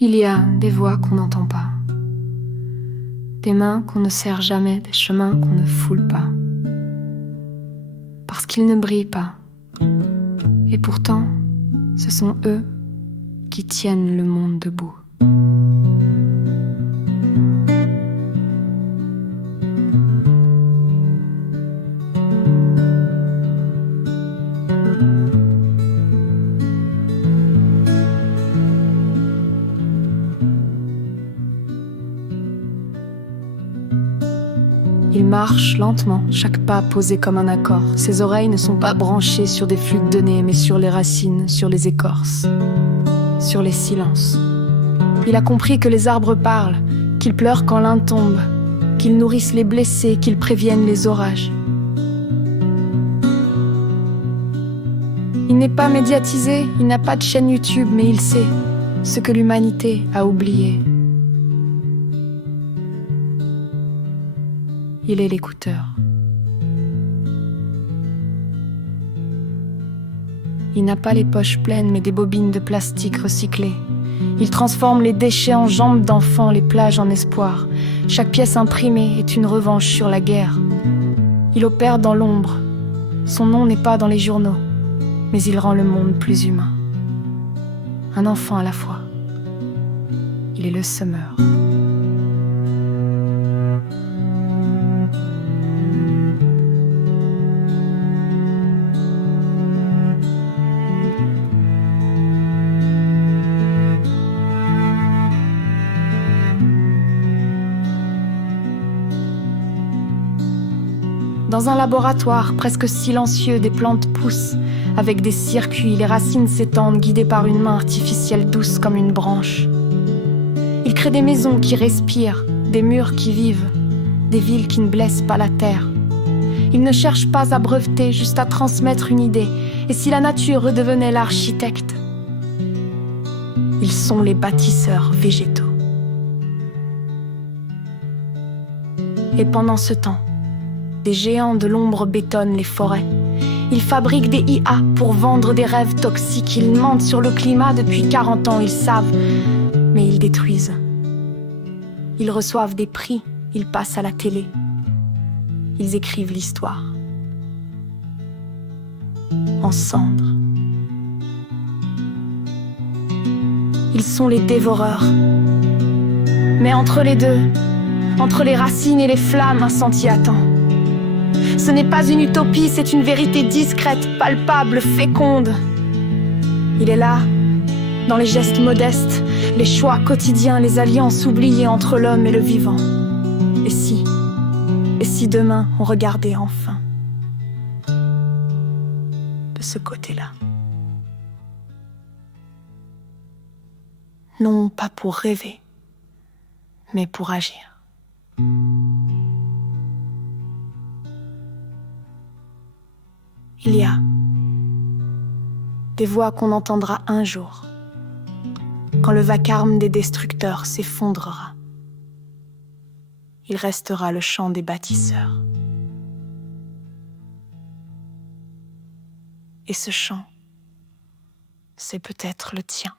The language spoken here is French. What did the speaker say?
Il y a des voix qu'on n'entend pas, des mains qu'on ne serre jamais, des chemins qu'on ne foule pas, parce qu'ils ne brillent pas. Et pourtant, ce sont eux qui tiennent le monde debout. Il marche lentement, chaque pas posé comme un accord. Ses oreilles ne sont pas branchées sur des flûtes de nez, mais sur les racines, sur les écorces, sur les silences. Il a compris que les arbres parlent, qu'ils pleurent quand l'un tombe, qu'ils nourrissent les blessés, qu'ils préviennent les orages. Il n'est pas médiatisé, il n'a pas de chaîne YouTube, mais il sait ce que l'humanité a oublié. Il est l'écouteur. Il n'a pas les poches pleines, mais des bobines de plastique recyclées. Il transforme les déchets en jambes d'enfants, les plages en espoir. Chaque pièce imprimée est une revanche sur la guerre. Il opère dans l'ombre. Son nom n'est pas dans les journaux, mais il rend le monde plus humain. Un enfant à la fois. Il est le semeur. Dans un laboratoire presque silencieux, des plantes poussent. Avec des circuits, les racines s'étendent, guidées par une main artificielle douce comme une branche. Il crée des maisons qui respirent, des murs qui vivent, des villes qui ne blessent pas la terre. Il ne cherche pas à breveter, juste à transmettre une idée. Et si la nature redevenait l'architecte? Ils sont les bâtisseurs végétaux. Et pendant ce temps, des géants de l'ombre bétonnent les forêts. Ils fabriquent des IA pour vendre des rêves toxiques. Ils mentent sur le climat depuis 40 ans, ils savent, mais ils détruisent. Ils reçoivent des prix, ils passent à la télé. Ils écrivent l'histoire. En cendres. Ils sont les dévoreurs. Mais entre les deux, entre les racines et les flammes, un sentier attend. Ce n'est pas une utopie, c'est une vérité discrète, palpable, féconde. Il est là, dans les gestes modestes, les choix quotidiens, les alliances oubliées entre l'homme et le vivant. Et si demain on regardait enfin de ce côté-là? Non pas pour rêver, mais pour agir. Il y a des voix qu'on entendra un jour, quand le vacarme des destructeurs s'effondrera. Il restera le chant des bâtisseurs. Et ce chant, c'est peut-être le tien.